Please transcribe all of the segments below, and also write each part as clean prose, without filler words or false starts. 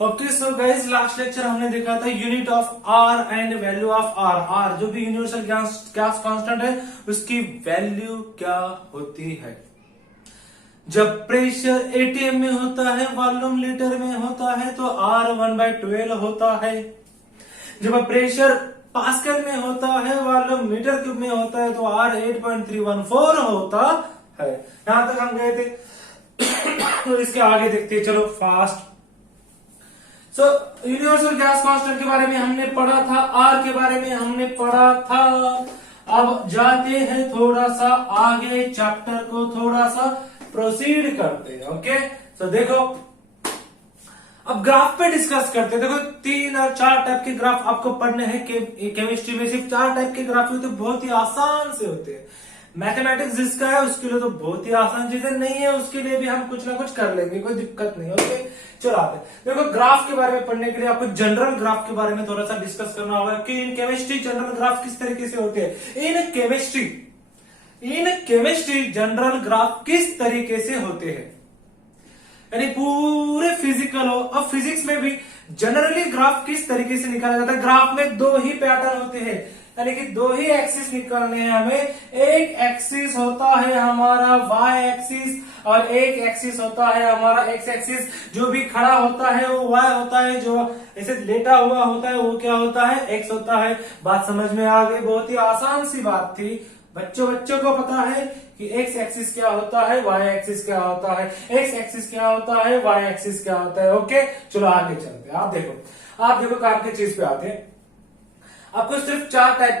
Okay so guys, last lecture हमने देखा था unit of R and value of R. R जो भी यूनिवर्सल गैस कांस्टेंट है उसकी वैल्यू क्या होती है। जब प्रेशर एटीएम में होता है, वॉल्यूम लीटर में होता है, तो आर 1/12 होता है। जब प्रेशर पास्कल में होता है, वॉल्यूम मीटर क्यूब में होता है, तो आर 8.314 होता है। यहां तक हम गए थे। तो इसके आगे देखते हैं, चलो fast. So universal gas constant के बारे में हमने पढ़ा था, आर के बारे में हमने पढ़ा था। अब जाते हैं थोड़ा सा आगे, चैप्टर को थोड़ा सा प्रोसीड करते हैं। ओके सो देखो, अब ग्राफ पे डिस्कस करते हैं। देखो 3 और 4 टाइप के ग्राफ आपको पढ़ने हैं। केमिस्ट्री में सिर्फ 4 टाइप के ग्राफ होते, बहुत ही आसान से होते हैं। मैथमेटिक्स जिसका है उसके लिए तो बहुत ही आसान चीजें, नहीं है उसके लिए भी हम कुछ ना कुछ कर लेंगे, कोई दिक्कत नहीं। ओके चलो आते हैं। देखो ग्राफ के बारे में पढ़ने के लिए आपको जनरल ग्राफ के बारे में थोड़ा सा डिस्कस करना होगा कि इन केमिस्ट्री जनरल ग्राफ किस तरीके से होते हैं। इन केमिस्ट्री जनरल ग्राफ किस तरीके से होते हैं, यानी पूरे फिजिकल हो। अब फिजिक्स में भी जनरली ग्राफ किस तरीके से निकाला जाता है। ग्राफ में 2 ही पैटर्न होते हैं, यानी कि 2 ही एक्सिस निकालने हैं हमें। एक एक्सिस होता है हमारा वाई एक्सिस और एक एक्सिस होता है हमारा एक्स एक्सिस। जो भी खड़ा होता है वो वाई होता है, जो ऐसे लेटा हुआ होता है वो क्या होता है, एक्स होता है। बात समझ में आ गई, बहुत ही आसान सी बात थी। बच्चों को पता है कि एक्स एक्सिस क्या होता है, वाई एक्सिस क्या होता है, एक्स एक्सिस क्या होता है, वाई एक्सिस क्या होता है। ओके चलो आगे चलते हैं। आप देखो काम की चीज पे आते हैं। आपको सिर्फ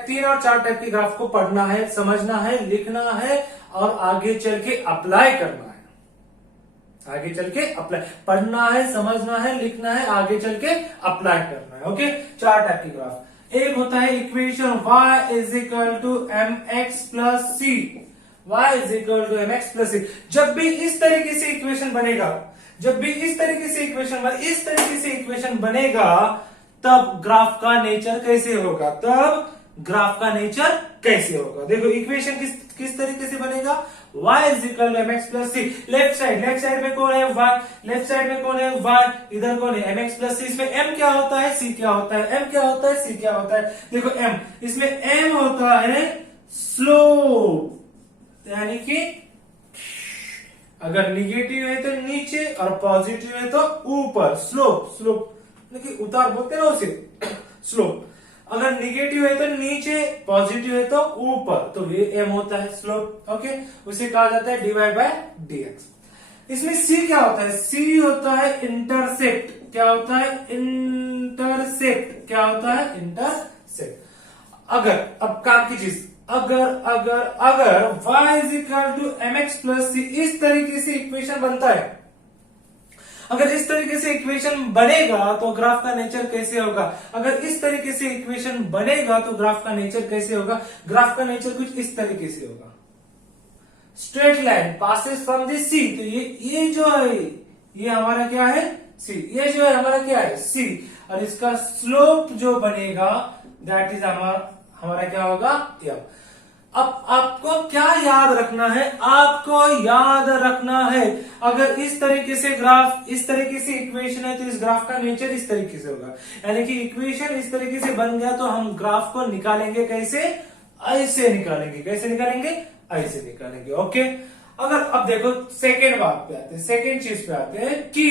3 और 4 टाइप के ग्राफ को पढ़ना है, समझना है, लिखना है और आगे चल के अप्लाई करना है। आगे चल के अप्लाई पढ़ना है, समझना है, लिखना है, आगे चल के अप्लाई करना है। ओके 4 टाइप के ग्राफ। एक होता है equation y is equal to mx plus c. y is equal to mx plus c. जब भी इस तरीके से इक्वेशन बनेगा, इस तरीके से इक्वेशन बनेगा, तब ग्राफ का नेचर कैसे होगा, देखो इक्वेशन किस तरीके से बनेगा। y is equal to mx plus c. Left side में कौन है y, इधर कौन है mx प्लस सी। इसमें m क्या होता है, c क्या होता है, m क्या होता है, c क्या होता है। देखो m, इसमें m होता है स्लोप, यानी कि अगर निगेटिव है तो नीचे और पॉजिटिव है तो ऊपर। स्लोप यानी उतार बोलते हैं ना उसे, स्लोप। अगर निगेटिव है तो नीचे, पॉजिटिव है तो ऊपर, तो ये m होता है स्लोप। ओके उसे कहा जाता है dy/dx। इसमें c क्या होता है, c होता है इंटरसेप्ट। क्या होता है, इंटरसेप्ट। अगर अब काम की चीज, अगर y is equal to mx plus c इस तरीके से इक्वेशन बनता है, अगर इस तरीके से इक्वेशन बनेगा तो ग्राफ का नेचर कैसे होगा। अगर इस तरीके से इक्वेशन बनेगा तो ग्राफ का नेचर कैसे होगा। ग्राफ का नेचर कुछ इस तरीके से होगा। Straight line passes from the c. तो ये जो है ये हमारा क्या है, सी। ये जो है हमारा क्या है, सी। और इसका स्लोप जो बनेगा दैट इज हमारा क्या होगा, एम। अब आपको क्या याद रखना है, अगर इस तरीके से ग्राफ, इस तरीके से इक्वेशन है तो इस ग्राफ का नेचर इस तरीके से होगा। यानी कि इक्वेशन इस तरीके से बन गया तो हम ग्राफ को निकालेंगे कैसे, ऐसे निकालेंगे। ओके अगर अब देखो सेकेंड बात पे आते हैं, सेकेंड चीज पे आते हैं कि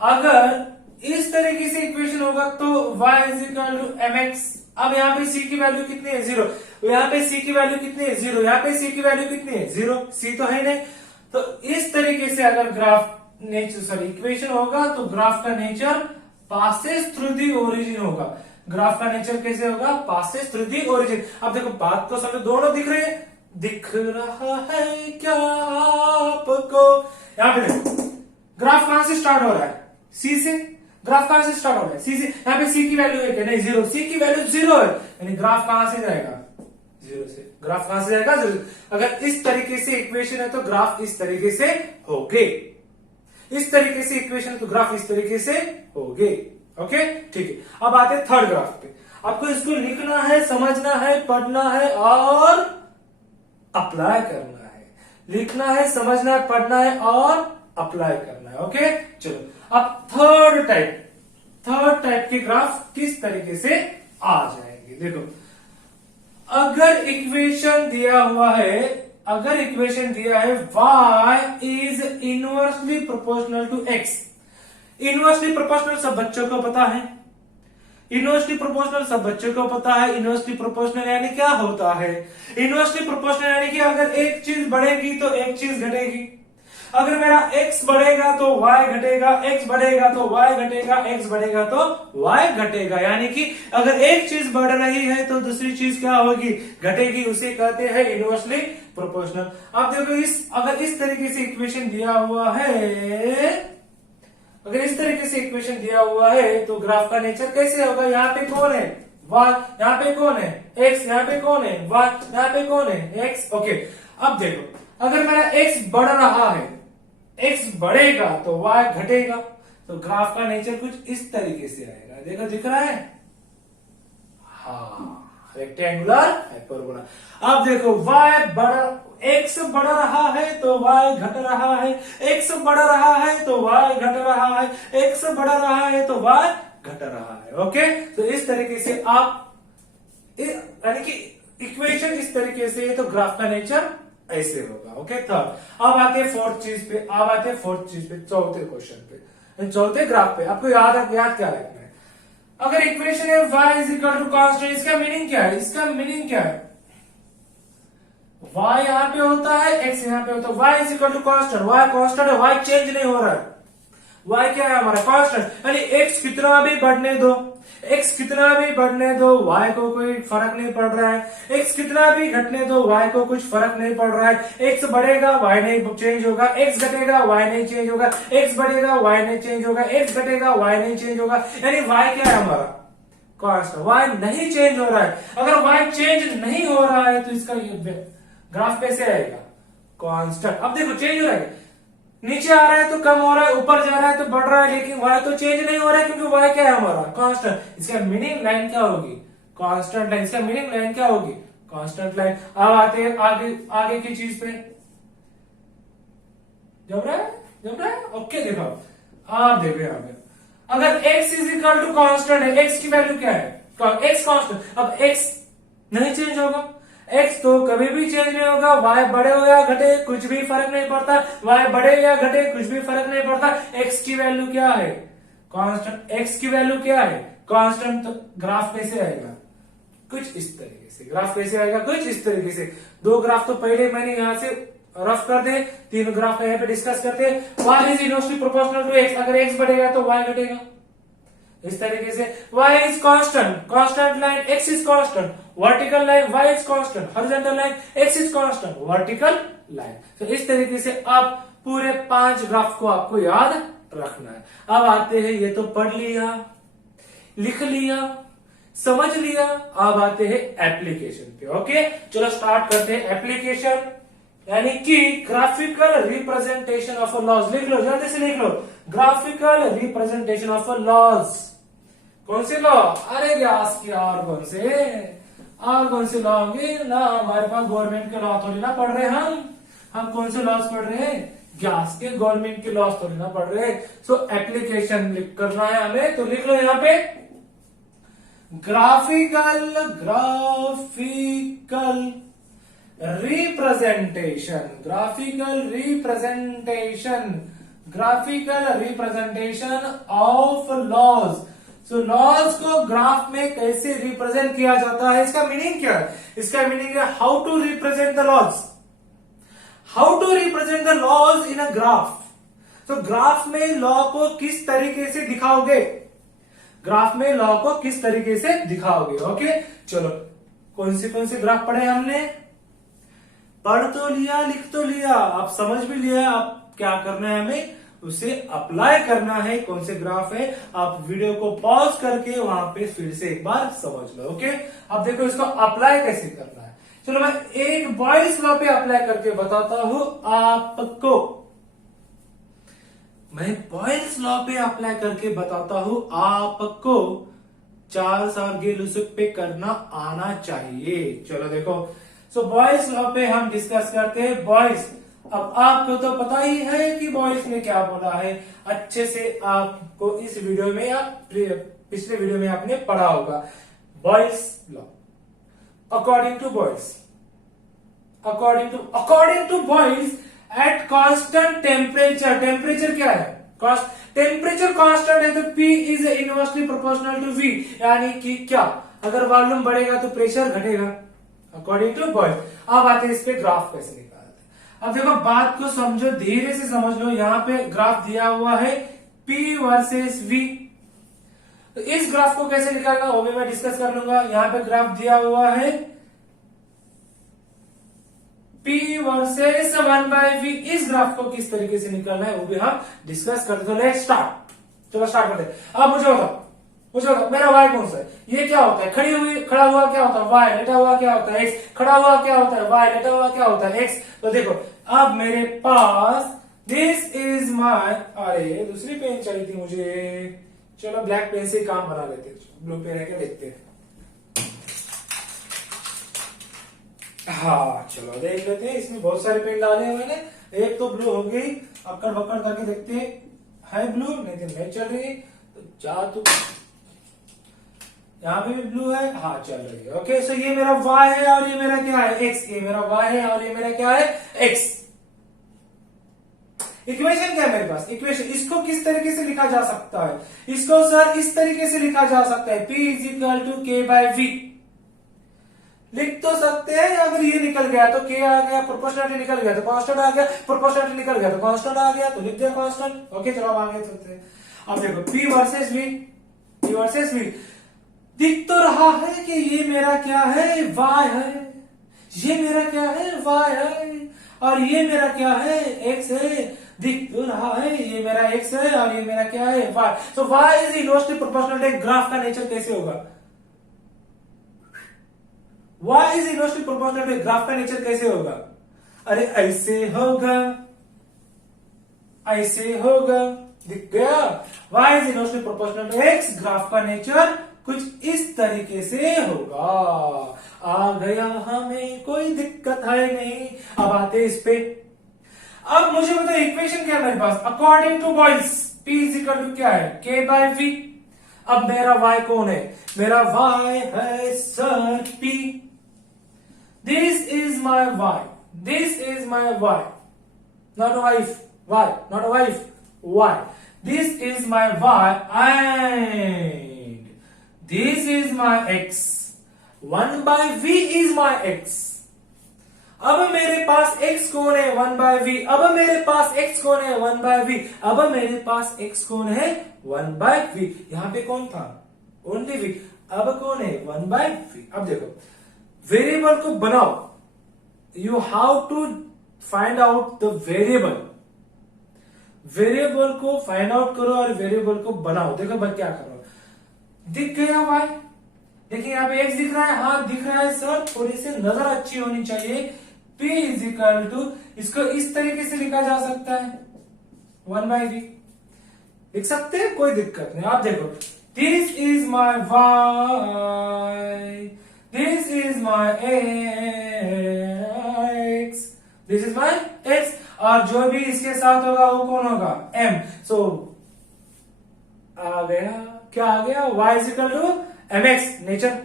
अगर इस तरीके से इक्वेशन होगा तो y is equal to mx। अब यहाँ पे c की वैल्यू कितनी है, 0। यहाँ पे c की वैल्यू कितनी है, 0। यहाँ पे c की वैल्यू कितनी है, 0। c तो है नहीं। तो इस तरीके से अगर इक्वेशन होगा तो ग्राफ का nature passes through the origin होगा। ग्राफ का नेचर कैसे होगा, पासेस थ्रू दी ओरिजिन। अब देखो बात तो समझो, दोनों दिख रहे हैं, दिख रहा है क्या आपको। यहाँ पे देखो ग्राफ कहां से स्टार्ट हो रहा है, सी से। ग्राफ कहां से स्टार्ट हो रहा है, सी से। यहाँ पे सी की वैल्यू है क्या, नहीं 0। सी की वैल्यू 0 है, यानी ग्राफ कहां से जाएगा, 0 से। ग्राफ कहां से जाएगा, 0। अगर इस तरीके से इक्वेशन है तो ग्राफ इस तरीके से होगे। इस तरीके से इक्वेशन है तो ग्राफ इस तरीके से होगे। ओके ठीक है। अब आते हैं थर्ड ग्राफ पे। आपको इसको लिखना है, समझना है, पढ़ना है और अप्लाई करना है। लिखना है, समझना है, पढ़ना है और अप्लाई करना है। ओके, चलो अब थर्ड टाइप के ग्राफ किस तरीके से आ जाएंगे। देखो, अगर इक्वेशन दिया है y is inversely proportional to x। Inversely proportional सब बच्चों को पता है। इनवर्सली प्रोपोर्शनल यानी क्या होता है? इनवर्सली प्रोपोर्शनल यानी कि अगर एक चीज बढ़ेगी तो एक चीज घटेगी। अगर मेरा x बढ़ेगा तो y घटेगा, x बढ़ेगा तो y घटेगा, x बढ़ेगा तो y घटेगा। यानी कि अगर एक चीज बढ़ रही है तो दूसरी चीज क्या होगी? घटेगी। उसे कहते हैं इनवर्सली प्रोपोर्शनल। अब देखो, अगर इस तरीके से इक्वेशन दिया हुआ है तो ग्राफ का नेचर कैसे होगा? यहाँ पे कौन है? y, यहाँ पे कौन है? x, यहाँ पे कौन है? y, यहाँ पे कौन है? x। ओके, अब देखो, अगर मेरा x बढ़ रहा है, x बढ़ेगा तो y घटेगा, तो ग्राफ का नेचर कुछ इस तरीके से आएगा। देखो, दिख रहा है? हाँ, रेक्टेंगुलर हाइपरबोला। अब देखो, x बढ़ रहा है तो y घट रहा है, x बढ़ रहा है तो y घट रहा है, x बढ़ रहा है तो y घट रहा है। ओके, तो इस तरीके से आप यानी कि इक्वेशन इस तरीके से, तो ग्राफ का नेचर ऐसे होगा। Okay, third. अब आते हैं फोर्थ चीज पे, चौथे क्वेश्चन पे, चौथे ग्राफ पे। आपको याद क्या रखना है? अगर इक्वेशन है y is equal to constant, इसका मीनिंग क्या है? y यहाँ पे होता है, x यहाँ पे होता है। y is equal to constant, y constant है, y चेंज नहीं हो रहा है। y क्या है हमारा? कांस्टेंट। यानी x कितना भी बढ़ने दो, y को कोई फर्क नहीं पड़ रहा है। x कितना भी घटने दो, y को कुछ फर्क नहीं पड़ रहा है। x बढ़ेगा, y नहीं चेंज होगा, x घटेगा, y नहीं चेंज होगा, x बढ़ेगा, y नहीं चेंज होगा, x घटेगा, y नहीं चेंज होगा। यानी y क्या है हमारा? कांस्टेंट। y नहीं चेंज हो रहा है। अगर y चेंज नहीं हो रहा है तो इसका ग्राफ कैसे आएगा? कांस्टेंट। अब देखो, चेंज हो रहा है, नीचे आ रहा है तो कम हो रहा है, ऊपर जा रहा है तो बढ़ रहा है, लेकिन y तो चेंज नहीं हो रहा है क्योंकि y क्या है हमारा? कांस्टेंट। इसका मीनिंग लाइन क्या होगी? Constant line. इसका मीनिंग लाइन क्या होगी? Constant line. अब आते हैं आगे की चीज पे। जम रहा है? ओके, देखो, आप देखो यहाँ पे, अगर x is equal to constant है, x की वैल्यू क्या है? x constant. अब x नहीं चेंज होगा, x तो कभी भी चेंज नहीं होगा। y बढ़े हो या घटे कुछ भी फर्क नहीं पड़ता, y बढ़े या घटे कुछ भी फर्क नहीं पड़ता। x की वैल्यू क्या है? कांस्टेंट। x की वैल्यू क्या है? कांस्टेंट। तो ग्राफ कैसे आएगा? कुछ इस तरीके से। ग्राफ कैसे आएगा? कुछ इस तरीके से। दो ग्राफ तो पहले मैंने यहां से रफ कर दे, तीन ग्राफ यहाँ पे डिस्कस करते हैं। y is inversely proportional to x। अगर x बढ़ेगा तो y घटेगा, इस तरीके से। y is constant line, x is constant, vertical line y is constant, horizontal line x is constant, vertical line. तो इस तरीके से आप पूरे 5 ग्राफ को आपको याद रखना है। अब आते हैं, ये तो पढ़ लिया, लिख लिया, समझ लिया। अब आते हैं एप्लीकेशन पे। ओके, चलो स्टार्ट करते हैं एप्लीकेशन, यानी कि graphical representation of a laws. लिख लो, जल्दी से लिख लो, graphical representation of a laws. कौन से लॉ? अरे गैस के और कौन से लॉ होंगे ना? हमारे पास गवर्नमेंट के लॉ थोड़ी ना पढ़ रहे हम कौन से लॉज पढ़ रहे हैं? गैस के गवर्नमेंट के लॉज थोड़ी ना पढ़ रहे हैं। सो एप्लीकेशन करना है हमें, तो लिख लो यहाँ पे graphical representation of laws. So laws को ग्राफ में कैसे रिप्रेजेंट किया जाता है? इसका मीनिंग क्या है? इसका मीनिंग है how to represent the laws in a graph. तो ग्राफ में लॉ को किस तरीके से दिखाओगे? ओके, चलो, कौन से ग्राफ पढ़े हमने? पढ़ तो लिया, लिख तो लिया, आप समझ भी लिया। आप क्या करना है? हमें उसे अप्लाई करना है। कौन से ग्राफ है? आप वीडियो को पॉज करके वहां पे फिर से एक बार समझ लो। ओके, अब देखो इसको अप्लाई कैसे करना है। चलो, मैं एक बॉयल्स लॉ पे अप्लाई करके बताता हूं आपको। 4 साल गेल उस पे करना आना चाहिए। चलो देखो, सो बॉयल्स लॉ पे हम डिस्कस करते हैं। बॉयल्स अब आपको तो पता ही है कि बॉयल्स ने क्या बोला है, अच्छे से आपको इस वीडियो में या पिछले वीडियो में आपने पढ़ा होगा। Boyle's law, according to Boyle's, according to Boyle's at constant temperature, temperature क्या है, टेम्परेचर कांस्टेंट है तो P is inversely proportional to V, यानी कि क्या, अगर वॉल्यूम बढ़ेगा तो प्रेशर घटेगा, अकॉर्डिंग टू बॉयल्स। अब आते हैं इस पे ग्राफ कैसे निकालते हैं। अब देखो बात को समझो, धीरे से समझ लो। यहाँ पे ग्राफ दिया हुआ है P वर्सेस V, तो इस ग्राफ को कैसे निकालना वो भी मैं डिस्कस कर लूंगा। यहाँ पे ग्राफ दिया हुआ है P वर्सेस 1/V, इस ग्राफ को किस तरीके से निकालना है वो भी हम डिस्कस करते हैं। तो लेट्स स्टार्ट, चलो स्टार्ट करते हैं। अब मुझे बताओ मेरा y कौन सा है, ये क्या होता है, खड़ा हुआ क्या होता है y, लेटा हुआ क्या होता है x, खड़ा हुआ क्या होता है y, लेटा हुआ क्या होता है x। तो देखो अब मेरे पास दिस इज माय, अरे दूसरी पेन चाहिए थी मुझे, चलो ब्लैक पेन से काम बना लेते हैं, ब्लू पेन है क्या देखते हैं। हाँ चलो देख लेते हैं, इसमें बहुत सारे पेन डाले हुए हैं, एक तो ब्लू हो गई, अक्कड़ बक्कड़ करके देखते है ब्लू, नहीं तो नहीं चल रही, तो जा तू, यहाँ पे भी ब्लू है, हाँ चल रही है। ओके सो ये मेरा y है और ये मेरा क्या है x, ये मेरा y है और ये मेरा क्या है x। इक्वेशन क्या है मेरे पास, इक्वेशन, इसको किस तरीके से लिखा जा सकता है, इसको सर इस तरीके से लिखा जा सकता है, P is equal to K/V लिख तो सकते हैं। अगर ये निकल गया तो K आ गया, प्रोपोर्शनलिटी निकल गया तो कांस्टेंट आ गया, प्रोपोर्शनलिटी निकल गया तो कांस्टेंट आ गया, तो लिख दिया कांस्टेंट। ओके चलो अब आगे चलते हैं। अब देखो P वर्सेस V, दिख तो रहा है कि ये मेरा क्या है y है, ये मेरा क्या है y है और ये मेरा क्या है x है, दिख तो रहा है ये मेरा x है और ये मेरा क्या है y। तो y is inversely proportional to, graph का नेचर कैसे होगा, y is inversely proportional to, graph का नेचर कैसे होगा, अरे ऐसे होगा, ऐसे होगा, दिख गया, y is inversely proportional to x, graph का नेचर कुछ इस तरीके से होगा। आ गया, हमें कोई दिक्कत है नहीं। अब आते इस पे, अब मुझे बताओ इक्वेशन क्या है मेरे पास, according to Boyle's P is equal to क्या है K/V। अब मेरा y कौन है, मेरा y है sir P, this is my y, this is my y, not a wife, y, not a wife, y, this is my y and this is my x, 1/V is my x। अब मेरे पास x कौन है 1/V, अब मेरे पास x कौन है 1/V, अब मेरे पास x कौन है 1/V, यहां पे कौन था ओनली v, अब कौन है 1/V। अब देखो वेरिएबल को बनाओ, you have to find out the variable, variable को फाइंड आउट करो और वेरिएबल को बनाओ। देखो मैं क्या करो, दिख गया y, देखिए यहाँ पे x दिख रहा है, हाँ दिख रहा है सर, थोड़ी सी नजर अच्छी होनी चाहिए। P इज इक्वल टू, इसको इस तरीके से लिखा जा सकता है 1/V, लिख सकते हैं कोई दिक्कत नहीं। आप देखो this is my y, this is my x, this is my x, और जो भी इसके साथ होगा वो कौन होगा m। सो आ गया, क्या आ गया, y is equal to mx, nature,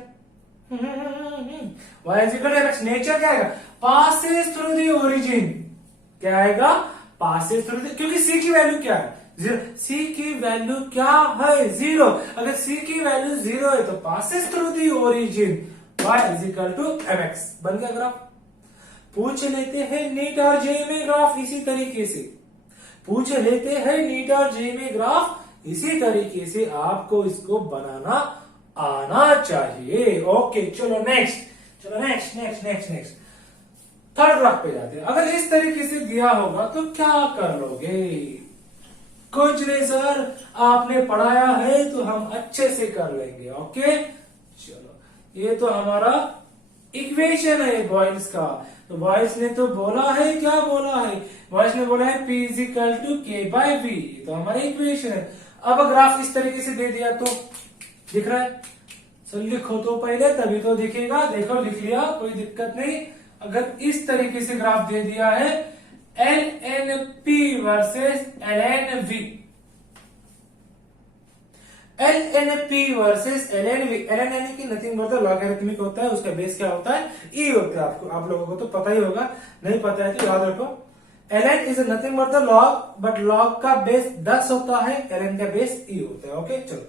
y is equal to mx, nature क्या आएगा, पासेस थ्रू द ओरिजिन, क्या आएगा पासेस थ्रू, क्योंकि c की वैल्यू क्या है जीरो, c की वैल्यू क्या है जीरो, अगर c की वैल्यू जीरो है तो passes through the origin, y is equal to mx, बन गया ग्राफ। पूछ लेते हैं नीट और जेईई में ग्राफ इसी तरीके से, पूछ लेते हैं नीट और जेईई में ग्राफ इसी तरीके से, आपको इसको बनाना आना चाहिए। ओके चलो नेक्स्ट, चलो next next next next third graph पे जाते हैं। अगर इस तरीके से दिया होगा तो क्या कर लोगे, कुछ नहीं सर, आपने पढ़ाया है तो हम अच्छे से कर लेंगे। ओके चलो, ये तो हमारा इक्वेशन है बॉयल्स का, तो बॉयल्स ने तो बोला है, क्या बोला है, बॉयल्स ने बोला है P is equal to K/V, तो हमारा इक्वेशन है। अब ग्राफ इस तरीके से दे दिया तो दिख रहा है, सर लिखो तो पहले तभी तो दिखेगा, देखो लिख लिया कोई दिक्कत नहीं। अगर इस तरीके से ग्राफ दे दिया है LNP versus LNV, LNP versus LNV। LN यानी कि नथिंग बट द लॉगरिथमिक होता है, उसका बेस क्या होता है, E होता है। आपको आप लोगों को तो पता ही होगा, नहीं पता है तो याद रखो। LN is nothing but the log, but log का बेस 10 होता है, LN का बेस E होता है। ओके चलो,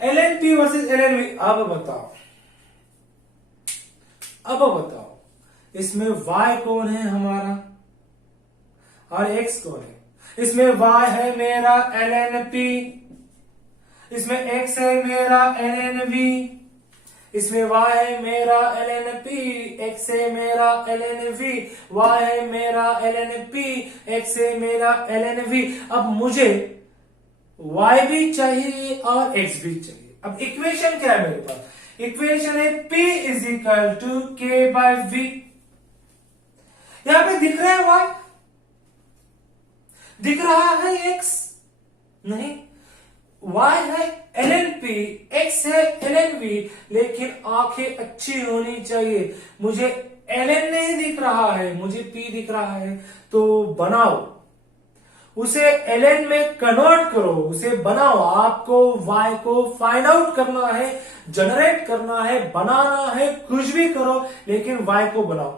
LNP वर्सेस LNV। अब बताओ इसमें y कौन है हमारा और x कौन है। इसमें y है मेरा LNP, इसमें x है मेरा LNV, इसमें y है मेरा LNP, x है मेरा LNV, y है मेरा LNP, x है मेरा LNV। अब मुझे y भी चाहिए और x भी चाहिए। अब इक्वेशन क्या है मेरे पास, इक्वेशन है P is equal to K by V। यहां पे दिख रहा है y, दिख रहा है x, नहीं, y है LNP, x है LNV, लेकिन आंखें अच्छी होनी चाहिए। मुझे LN नहीं दिख रहा है, मुझे P दिख रहा है, तो बनाओ उसे LN में कन्वर्ट करो, उसे बनाओ। आपको y को फाइंड आउट करना है, जनरेट करना है, बनाना है, कुछ भी करो, लेकिन y को बनाओ।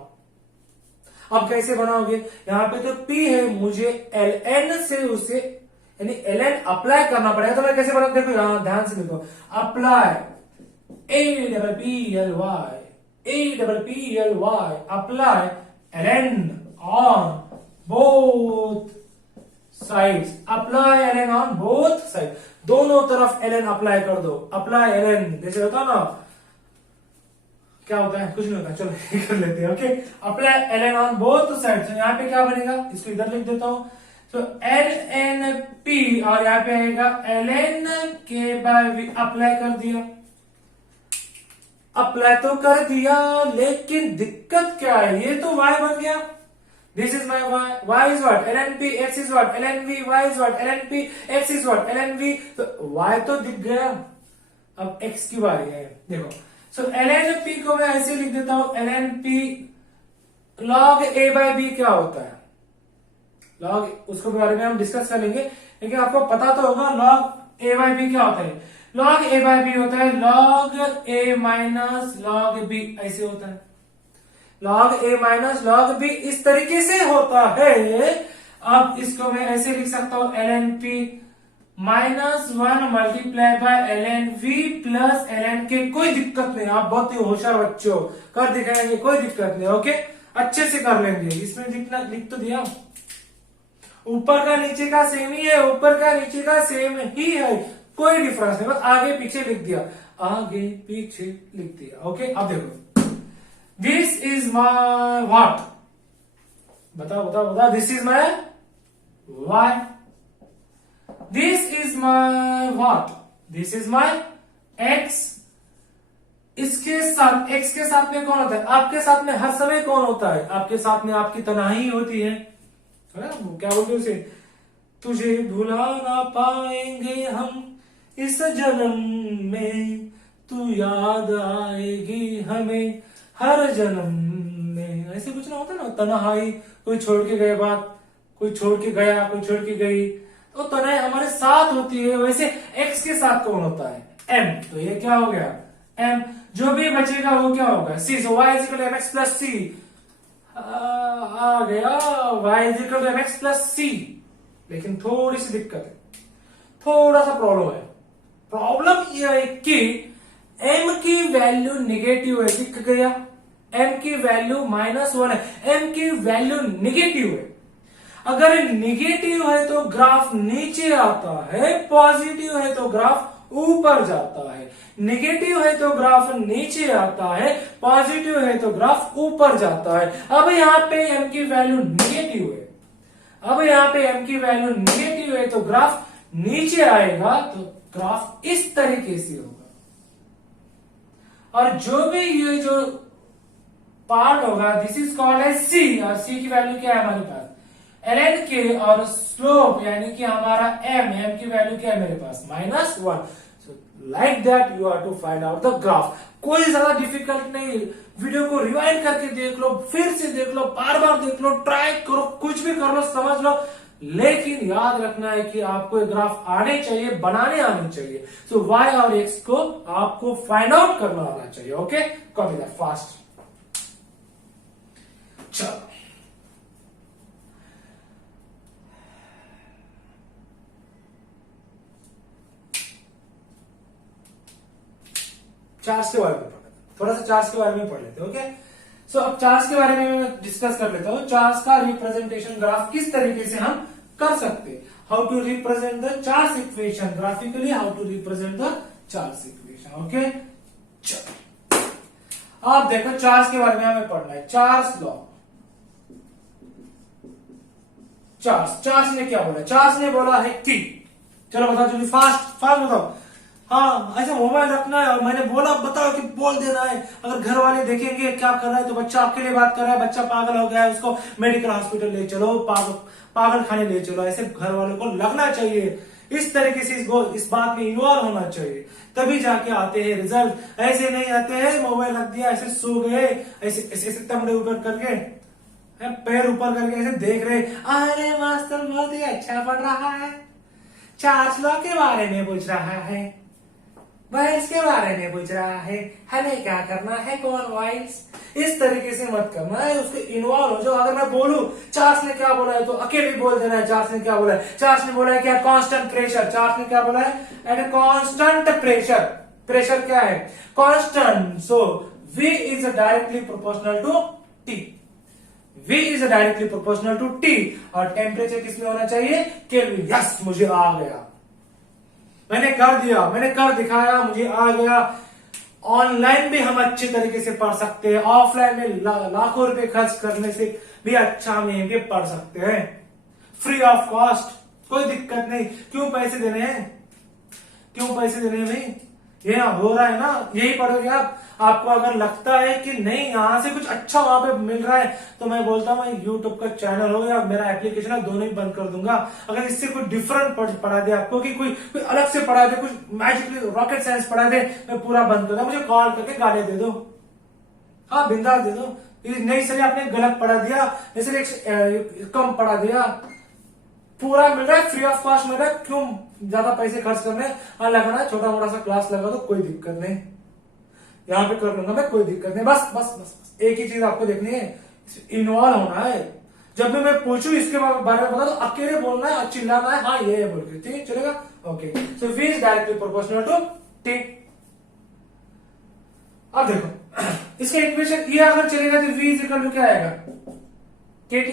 अब कैसे बनाओगे, यहां पे तो P है, मुझे LN से उसे यानी LN अप्लाई करना पड़ेगा। तो मैं कैसे बनाऊं, देखो यहां ध्यान से देखो, apply APPLY apply LN on both sides, apply LN on both side, दोनों तरफ LN अप्लाई कर दो। अप्लाई LN जैसे होता है ना, क्या होता है, कुछ नहीं होता, चलो ये कर लेते हैं। Okay, apply LN on both side. यहां पे क्या बनेगा, इसको इधर लिख देता हूं, तो LNP और यहां पे आएगा LN K by V। Apply कर दिया, अप्लाई तो कर दिया, लेकिन दिक्कत क्या है, ये तो y बन गया, this is my y is what LNP, x is what LNV, y is what LNP, x is what LNV। तो y तो दिख गया, अब x की बारी है। देखो, सो LNP को मैं ऐसे लिख देता हूं, LNP log a by b क्या होता है, लॉग उसको बारे में हम डिस्कस कर लेंगे, लेकिन आपको पता तो होगा लॉग a बाय b क्या होता है। लॉग a बाय b होता है log a minus log b, ऐसे होता है। Log a minus log b इस तरीके से होता है। अब इसको मैं ऐसे लिख सकता हूं, LNP -1 multiply by LNV plus LNK। कोई दिक्कत नहीं, आप बहुत ही होशियार बच्चे हो, कर दिखाएंगे, कोई दिक्कत नहीं। ओके, अच्छे से कर लेंगे। इसमें जितना लिख तो दिया, ऊपर का नीचे का सेम ही है, ऊपर का नीचे का सेम ही है, कोई डिफरेंस नहीं, बस आगे पीछे लिख दिया, आगे पीछे लिख दिया। ओके, अब देखो, दिस इज माई व्हाट, बताओ, this is my y, this is my what, this is my x. इसके साथ, एक्स के साथ में कौन होता है, आपके साथ में हर समय कौन होता है, आपके साथ में आपकी तन्हाई होती है ना, क्या बोलते हैं उसे, तुझे भुला ना पाएंगे हम इस जन्म में, तू याद आएगी हमें हर जन्म में, ऐसे कुछ ना होता ना, तन्हाई, कोई छोड़ के गए बात, कोई छोड़ के गया, कोई छोड़ के गई, तो तन्हाई हमारे साथ होती है। वैसे एक्स के साथ कौन होता है, एम, तो ये क्या हो गया, एम, जो भी बचेगा वो क्या होगा, C. So y is equal to mx plus C, आ गया y is equal to mx plus C. लेकिन थोड़ी सी दिक्कत है, थोड़ा सा प्रॉब्लम है। प्रॉब्लम यह है कि m की वैल्यू निगेटिव है, दिख गया, m की वैल्यू -1 है, m की वैल्यू निगेटिव है। अगर निगेटिव है तो ग्राफ नीचे आता है, पॉजिटिव है तो ग्राफ ऊपर जाता है। निगेटिव है तो ग्राफ नीचे आता है, पॉजिटिव है तो ग्राफ ऊपर जाता है। अब यहां पे m की वैल्यू निगेटिव है, अब यहां पे m की वैल्यू निगेटिव है तो ग्राफ नीचे आएगा, तो ग्राफ इस तरीके से होगा। और जो भी ये जो पार्ट होगा, दिस इज कॉल्ड एज सी, और सी की वैल्यू क्या है हमारे पास, ln के, और स्लोप यानी कि हमारा m की वैल्यू क्या है मेरे पास, -1। Like that you are to find out the graph. कोई ज्यादा डिफिकल्ट नहीं, वीडियो को रिवाइंड करके देख लो, फिर से देख लो, बार बार देख लो, ट्राई करो, कुछ भी कर लो, समझ लो, लेकिन याद रखना है कि आपको एक ग्राफ आने चाहिए, बनाने आने चाहिए। सो वाई और एक्स को आपको फाइंड आउट करना आना चाहिए। Okay, copy that fast. चलो चार्ज के बारे में पढ़ लेते, थोड़ा सा चार्ज के बारे में पढ़ लेते। ओके, सो अब चार्ज के बारे में मैं डिस्कस कर लेता हूं। चार्ज का रिप्रेजेंटेशन ग्राफ किस तरीके से हम कर सकते हैं। How to represent the charge equation graphically, how to represent the charge equation. Okay, चलो आप देखो चार्ज के बारे में हमें पढ़ना है। चार्ज लॉ, चार्ज ने क्या बोला? चार्ज ने बोला है कि, चलो बताओ जल्दी, फास्ट फास्ट बताओ। हाँ, ऐसा मोबाइल रखना है और मैंने बोला बताओ कि बोल देना है। अगर घर वाले देखेंगे क्या कर रहा है तो बच्चा आपके लिए बात कर रहा है, बच्चा पागल हो गया है, उसको मेडिकल हॉस्पिटल ले चलो, पागल खाने ले चलो, ऐसे घर वालों को लगना चाहिए। इस तरीके से इस बात में इन्वॉल्व होना चाहिए, तभी जाके आते हैं रिजल्ट। ऐसे नहीं आते हैं मोबाइल रख दिया, ऐसे सो गए, ऐसे ऐसे तमड़े ऊपर करके, पैर ऊपर करके ऐसे देख रहे, अरे मास्टर बहुत ही अच्छा पढ़ रहा है, चार्ज लॉ के बारे में पूछ रहा है, वाइल्स के बारे में पूछ रहा है, हमें क्या करना है, कौन वाइल्स। इस तरीके से मत करना है, उसके इन्वॉल्व हो जाओ। अगर मैं बोलूं चार्ज ने क्या बोला है तो अकेले बोल देना है चार्ज ने क्या बोला है। चार्ज ने बोला है क्या? Constant pressure. चार्ज ने क्या बोला है? At a constant pressure. Pressure क्या है? Constant. So V is directly proportional to T। V is directly proportional to T। और टेम्परेचर किसमें होना चाहिए? केल्विन। यस, मुझे आ गया, मैंने कर दिया, मैंने कर दिखाया, मुझे आ गया। ऑनलाइन भी हम अच्छे तरीके से पढ़ सकते हैं, ऑफलाइन में लाखों रुपए खर्च करने से भी अच्छा हम ये पढ़ सकते हैं, फ्री ऑफ कॉस्ट, कोई दिक्कत नहीं। क्यों पैसे देने हैं, क्यों पैसे देने हैं भाई? ये हो रहा है ना, यही पढ़ोगे आप। आपको अगर लगता है कि नहीं यहां से कुछ अच्छा वहां पे मिल रहा है तो मैं बोलता हूं यूट्यूब का चैनल हो या मेरा एप्लीकेशन है, दोनों ही बंद कर दूंगा। अगर इससे कोई डिफरेंट पढ़ा दे आपको, कि कोई अलग से पढ़ा दे, कुछ मैजिकली रॉकेट साइंस पढ़ा दे, मैं पूरा बंद कर दूंगा। मुझे कॉल करके गालियां दे दो, हाँ बिंदास दे दो। नहीं सर आपने गलत पढ़ा दिया, नहीं सर कम पढ़ा दिया, पूरा मिल रहा है, फ्री ऑफ कॉस्ट मिल रहा है, क्यों ज्यादा पैसे खर्च करने। हाँ लगाना है, छोटा मोटा सा क्लास लगा दो, कोई दिक्कत नहीं, यहाँ पे कर लूंगा मैं, कोई दिक्कत नहीं। बस बस बस एक ही चीज आपको देखनी है, इन्वॉल्व होना है। जब भी मैं पूछूं इसके बारे में बता तो अकेले बोलना है और चिल्लाना है, हाँ ये बोल के, ठीक चलेगा। Okay, so V is directly proportional to T। अब देखो इसका इक्वेशन ये अगर चलेगा तो V इज इक्वल टू क्या आएगा? KT।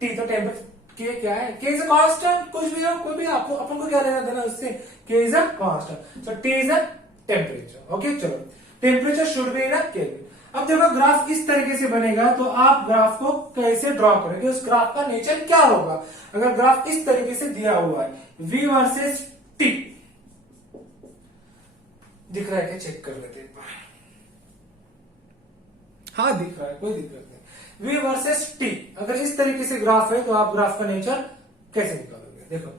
T तो टेम्परेचर, K क्या है? K इज अ कांस्टेंट, कुछ भी हो, कोई भी आपको, अपन को क्या लेना देना उससे? K is a constant, so T is a temperature. Okay, चलो temperature should be in a kelvin. अब देखो ग्राफ इस तरीके से बनेगा तो आप ग्राफ को कैसे ड्रॉ करेंगे, उस ग्राफ का नेचर क्या होगा। अगर ग्राफ इस तरीके से दिया हुआ है, V वर्सेस T, दिख रहा है क्या? चेक कर लेते हैं एक बार। हाँ दिख रहा है, कोई दिक्कत नहीं। V वर्सेस T, अगर इस तरीके से ग्राफ है तो आप ग्राफ का नेचर कैसे निकालोगे? देखो,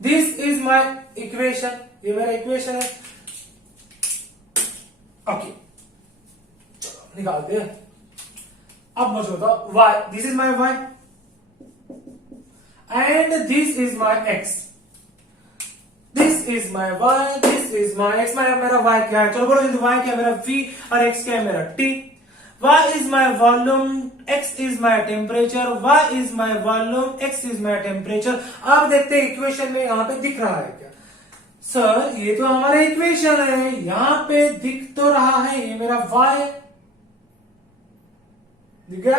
दिस इज माई इक्वेशन, ये मेरा इक्वेशन है। ओके, चलो निकालते हैं। अब मुझे बताओ y, this is my y and this is my x, this is my y, this is my x। मेरा y क्या है? चलो बोलो जल्दी, y क्या है मेरा? v, और x क्या है मेरा? t। y is my volume, x is my temperature, y is my volume, x is my temperature। अब देखते हैं इक्वेशन में यहां पे दिख रहा है क्या? सर ये तो हमारा इक्वेशन है, यहां पे दिख तो रहा है, ये मेरा y दिख गया,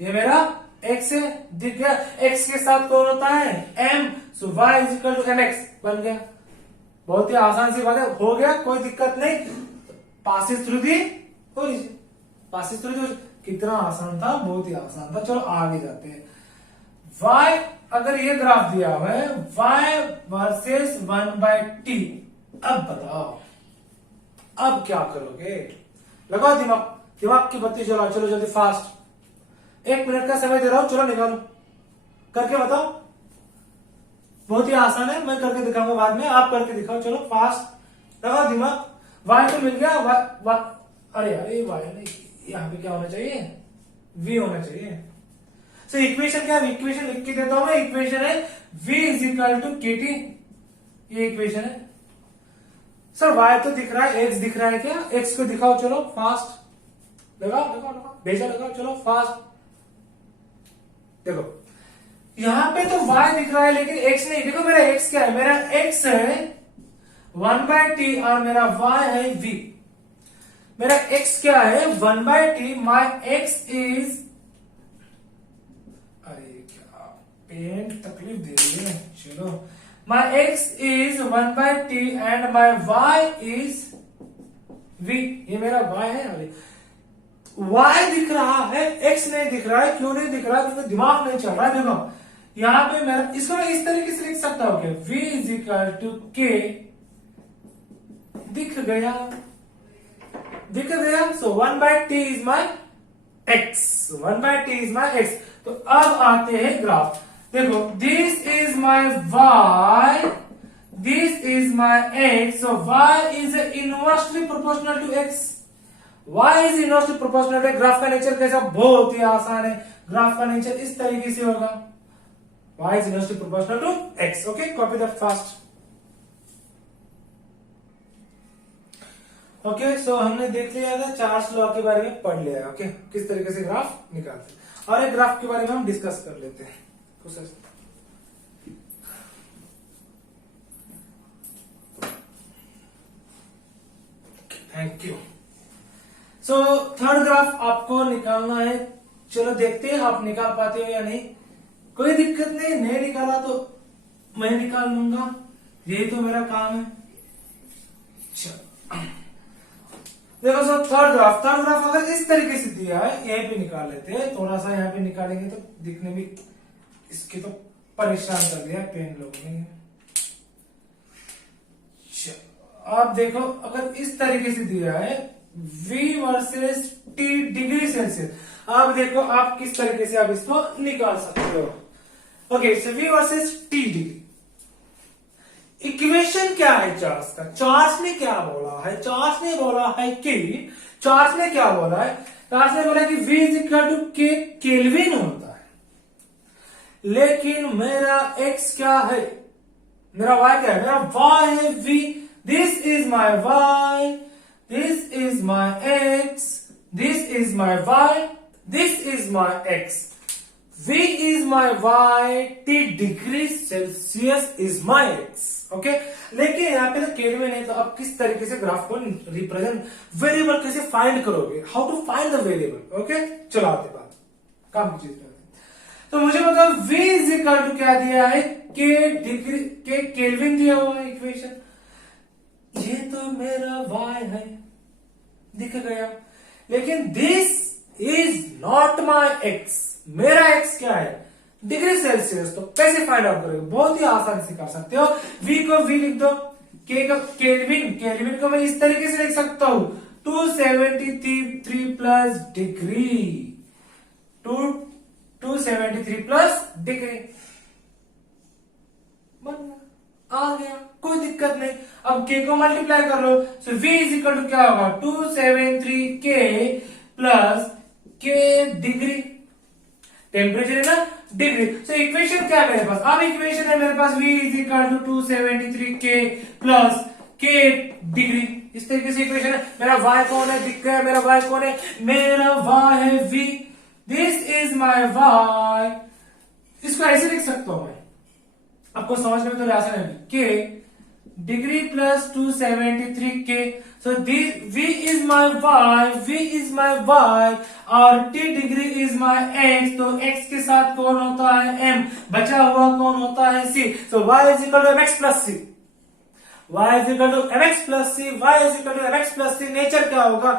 ये मेरा x है, दिख गया। x के साथ कौन होता है? m, so y is equal to mx बन गया। बहुत ही आसान सी बात है, हो गया, कोई दिक्कत नहीं। Passes through the origin, passes through the, कितना आसान था, बहुत ही आसान था। चलो आगे जाते हैं। y, अगर ये ग्राफ दिया हुआ है y वर्सेस 1/t, अब बताओ अब क्या करोगे? लगाओ दिमाग, दिमाग की बत्ती जलाओ, चलो जल्दी फास्ट। 1 मिनट का समय दे रहा हूं, चलो निकालो, करके बताओ। बहुत ही आसान है, मैं करके दिखाऊंगा बाद में, आप करके दिखाओ। चलो फास्ट लगाओ दिमाग। y तो मिल गया, अरे अरे y नहीं, यहाँ पे क्या होना चाहिए, v होना चाहिए। सो इक्वेशन क्या है, इक्वेशन लिख के देता हूं मैं। इक्वेशन है v इज इक्वल टू के टी, ये इक्वेशन है। सर y तो दिख रहा है, x दिख रहा है क्या, x को दिखाओ। चलो फास्ट लगाओ लगाओ लगाओ, भेजा लगाओ, चलो फास्ट। देखो यहां पे तो y दिख रहा है लेकिन x नहीं। देखो मेरा x क्या है, मेरा x है 1/t और मेरा y है v। मेरा x क्या है 1/t, माई x इज, अरे क्या पेन तकलीफ दे रही है। चलो माई x is 1/t and my y is v। ये मेरा y है। अरे y दिख रहा है, x नहीं दिख रहा है। क्यों नहीं दिख रहा है, क्योंकि दिमाग नहीं चल रहा है। देखो यहां पे मेरा, इसको मैं इस तरीके से लिख सकता हूं कि v is equal to k, दिख गया, दिख गया। So 1/t is my x, 1/t is my x। तो अब आते हैं ग्राफ। देखो this is my y, this is my x। So y is inversely proportional to x, y is inversely proportional to. Graph का nature कैसा, बहुत ही आसान है। ग्राफ का नेचर इस तरीके से होगा, y is inversely proportional to x. Okay, copy that fast. Okay, so हमने देख लिया था, चार्ल्स लॉ के बारे में पढ़ लिया है। ओके, किस तरीके से ग्राफ निकालते हैं, और एक ग्राफ के बारे में हम डिस्कस कर लेते हैं। Thank you. So third graph आपको निकालना है। चलो देखते हैं आप निकाल पाते हो या नहीं। कोई दिक्कत नहीं निकाला तो मैं निकाल लूंगा, यही तो मेरा काम है। देखो सर थर्ड ग्राफ अगर इस तरीके से दिया है, यहीं पे निकाल लेते हैं। थोड़ा सा यहाँ पे निकालेंगे तो दिखने भी, इसके तो परेशान कर दिया पेन लोगों ने। आप देखो अगर इस तरीके से दिया है v versus t degree Celsius, आप देखो आप किस तरीके से आप इसको निकाल सकते हो। Okay, so v versus t degree. Equation क्या है चार्ल्स का, चार्ल्स ने क्या बोला है, चार्ल्स ने बोला है कि, चार्ल्स ने क्या बोला है, चार्ल्स ने बोला कि v is equal to k kelvin होता है। लेकिन मेरा x क्या है, मेरा y क्या है, मेरा y है v। This is my y, this is my x, this is my y, this is my x। v is my y, t degree Celsius is my x। Okay, लेकिन यहाँ पे तो केल्विन है, तो अब किस तरीके से ग्राफ को रिप्रेजेंट, वेरिएबल कैसे फाइंड करोगे, how to find the variable. Okay, चलो आते बात काम की चीज करते। तो मुझे बताओ v इज इक्वल टू क्या दिया है, k डिग्री, k केल्विन दिया हुआ है इक्वेशन। ये तो मेरा y है, दिख गया। लेकिन this is not my x, मेरा x क्या है, डिग्री सेल्सियस। तो कैसे फाइंड आउट करोगे, बहुत ही आसान से कर सकते हो। v को v लिख दो, k का केल्विन, केल्विन को मैं इस तरीके से लिख सकता हूं 273 प्लस डिग्री, 273 प्लस डिग्री, बन गया, आ गया, कोई दिक्कत नहीं। अब k को मल्टीप्लाई कर लो, सो v इज इक्वल टू क्या होगा 273k plus k degree, temperature है ना, डिग्री। सो इक्वेशन क्या है मेरे पास, अब इक्वेशन है मेरे पास v is equal to 273k plus k degree. इस तरीके से इक्वेशन है। मेरा y कौन है, दिख गया मेरा y कौन है, मेरा y है v। This is my y। इसको ऐसे लिख सकता हूं मैं, आपको समझने में थोड़ा आसान है। k degree plus 273k। So this v is my y, v is my y और t degree is my x। तो x के साथ कौन होता है m, बचा हुआ कौन होता है c। So y is equal to mx plus c, y is equal to mx plus c, y is equal to mx plus c। Nature क्या होगा,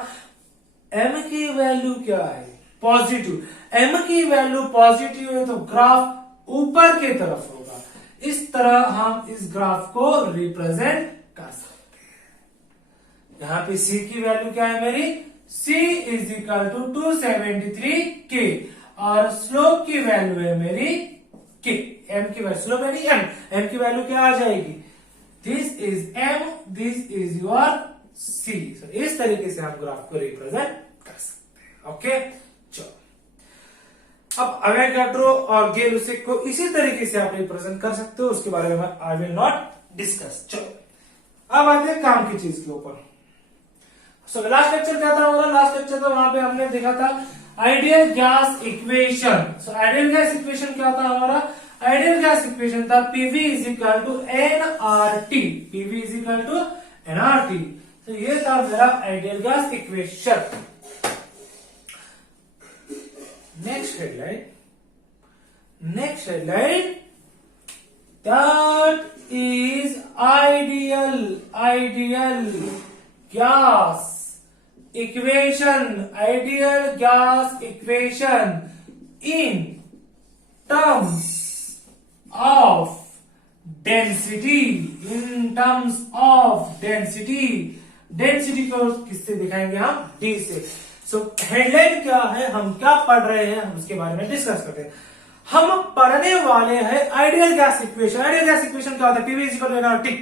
m की वैल्यू क्या है, पॉजिटिव। m की वैल्यू पॉजिटिव है तो ग्राफ ऊपर की तरफ होगा। इस तरह हम इस ग्राफ को रिप्रेजेंट कर सकते हैं। यहां पे c की वैल्यू क्या है मेरी, c is equal to 273k और स्लोप की वैल्यू है मेरी k, एम की वैल्यू, स्लोप यानी एम की वैल्यू क्या आ जाएगी, this is m, this is your c. इस तरीके से आप ग्राफ को रिप्रेजेंट कर सकते हैं। ओके, चलो अब अवोगाड्रो और गे-लुसाक को इसी तरीके से आप रिप्रेजेंट कर सकते हो, उसके बारे में आई विल नॉट डिस्कस। चलो अब आते हैं काम की चीज के ऊपर। सो लास्ट लेक्चर क्या था हमारा, लास्ट लेक्चर तो वहां पे हमने देखा था ideal gas equation. So ideal gas equation क्या था हमारा, आइडियल गैस इक्वेशन था PV is equal to NRT, PV is equal to NRT. तो ये था मेरा ideal gas equation. Next headline, that is ideal gas equation, ideal gas equation in terms of density, in terms of density, density को किससे दिखाएंगे हम, D से। सो headline क्या है, हम क्या पढ़ रहे हैं, हम उसके बारे में डिस्कस करते हैं। हम पढ़ने वाले हैं ideal gas equation. Ideal gas equation क्या होता है, PV is equal to NRT.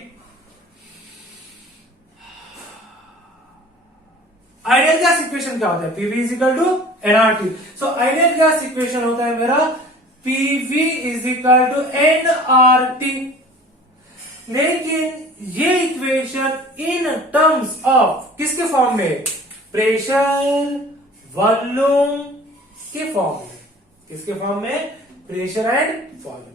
Ideal gas equation क्या होता है, PV is equal to NRT. So ideal gas equation होता है मेरा PV is equal to NRT. लेकिन ये इक्वेशन इन टर्म्स ऑफ किसके फॉर्म में, प्रेशर वॉल्यूम के फॉर्म में, किसके फॉर्म में, प्रेशर एंड वॉल्यूम।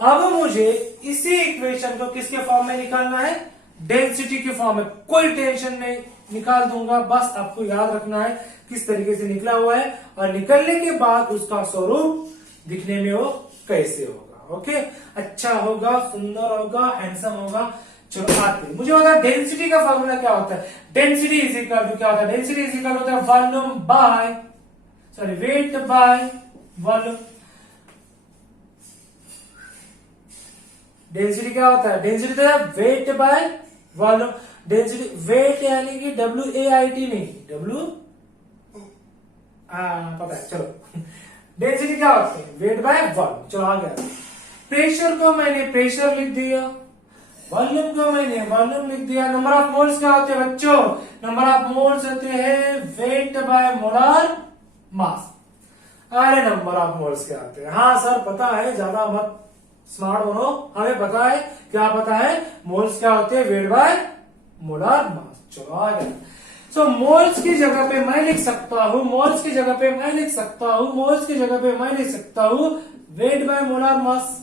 अब मुझे इसी इक्वेशन को किसके फॉर्म में निकालना है, डेंसिटी के फॉर्म में। कोई टेंशन नहीं, निकाल दूंगा, बस आपको याद रखना है किस तरीके से निकला हुआ है और निकलने के बाद उसका स्वरूप दिखने में वो कैसे होगा। ओके, अच्छा होगा, सुंदर होगा, हैंडसम होगा। चलो आते हैं, मुझे बता डेंसिटी का फॉर्मूला क्या होता है। डेंसिटी इज इक्वल टू क्या होता है, डेंसिटी इज इक्वल होता है volume by, sorry weight by volume. Density क्या होता है, डेंसिटी होता है weight by volume. Density wait यानी कि WAIT नहीं, W पता है, चलो डेंसिटी क्या होती है, वेट बाय वॉल्यूम। चलो आ गया, प्रेशर को मैंने प्रेशर लिख दिया, वॉल्यूम को मैंने वॉल्यूम लिख दिया। नंबर ऑफ मोल्स क्या होते हैं बच्चों, नंबर ऑफ मोल्स होते हैं वेट बाय मोलर मास। अरे नंबर ऑफ मोल्स क्या होते हैं, हाँ सर पता है, ज्यादा मत स्मार्ट बनो, हमें पता है, क्या पता है, मोल्स क्या होते हैं, वेट बाय मोलर मास। चलो आ गया। सो मोल्स की जगह पे मैं लिख सकता हूं, मोल्स की जगह पे मैं लिख सकता हूं, मोल्स की जगह पे मैं लिख सकता हूं weight by molar mass.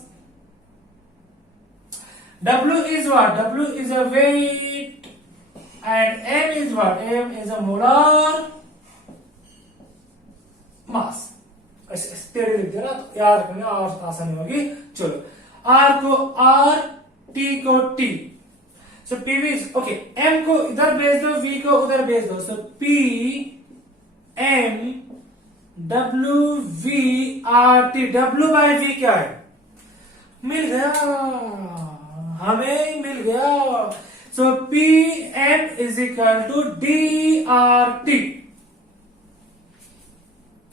W is what? W is a weight and M is what? M is a molar mass. ऐसे लिख दिया ना, तो याद रखने और आसानी होगी। चलो R को R, T को T। सो PV ओके, M को इधर भेज दो, V को उधर भेज दो। So P M W V R T। W by V क्या है, मिल गया, हमें मिल गया। So p m is equal to DRT।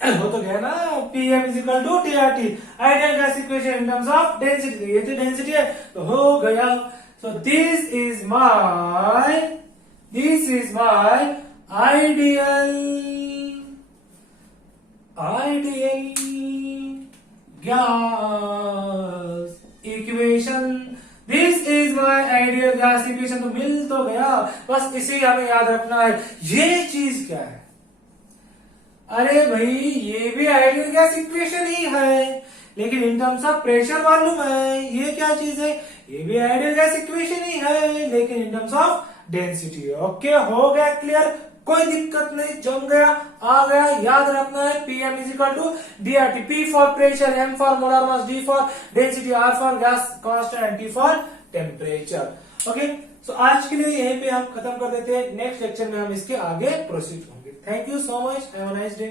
हो तो गया ना, p m is equal to DRT, ideal gas equation in terms of density. ये तो डेंसिटी है, तो हो गया। So this is my ideal gas equation. This is my ideal gas equation. तो मिल तो गया, बस इसे हमें याद रखना है। ये चीज क्या है, अरे भाई ये भी आइडियल गैस इक्वेशन ही है, लेकिन इन टर्म्स ऑफ प्रेशर वॉल्यूम है। ये क्या चीज है, ये भी आइडियल गैस इक्वेशन ही है, लेकिन इन टर्म्स ऑफ डेंसिटी। ओके, हो गया क्लियर, कोई दिक्कत नहीं, जम गया, आ गया। याद रखना है Pm is equal to DRT। P for pressure, M for molar mass, D for density, R for gas constant and T for temperature. Okay, so आज के लिए यहीं पे हम खत्म कर देते हैं। नेक्स्ट लेक्चर में हम इसके आगे प्रोसीड होंगे। Thank you so much, have a nice day.